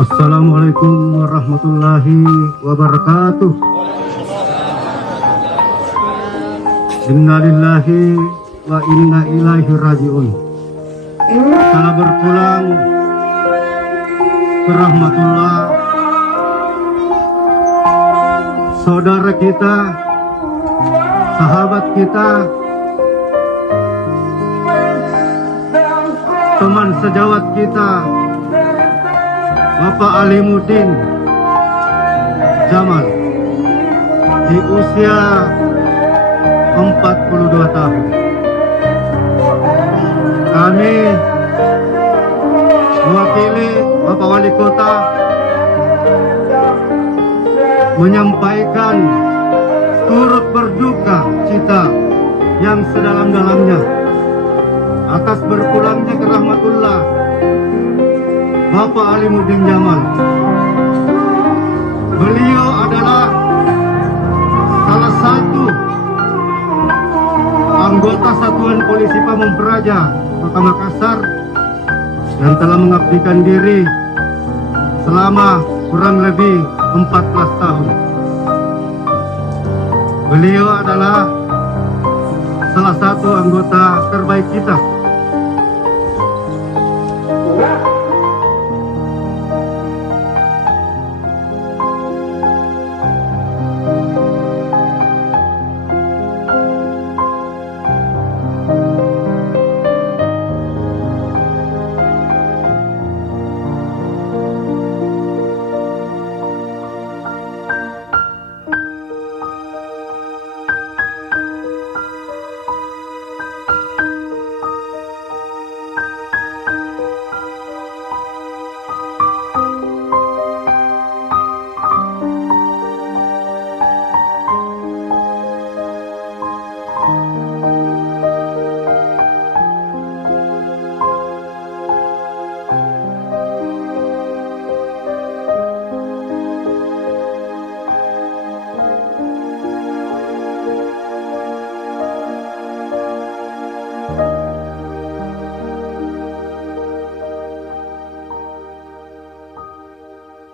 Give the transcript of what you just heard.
Assalamualaikum warahmatullahi wabarakatuh. Inna lillahi wa inna ilaihi raji'un. Telah berpulang ke rahmatullah saudara kita, sahabat kita, teman sejawat kita, Bapak Alimuddin Jamal di usia 42 tahun. Kami mewakili Bapak Wali Kota menyampaikan turut berduka cita yang sedalam-dalamnya atas berpulangnya ke rahmatullah Bapak Alimuddin Jamal. Beliau adalah salah satu anggota Satuan Polisi Pamong Praja Kota Makassar yang telah mengabdikan diri selama kurang lebih 14 tahun. Beliau adalah salah satu anggota terbaik kita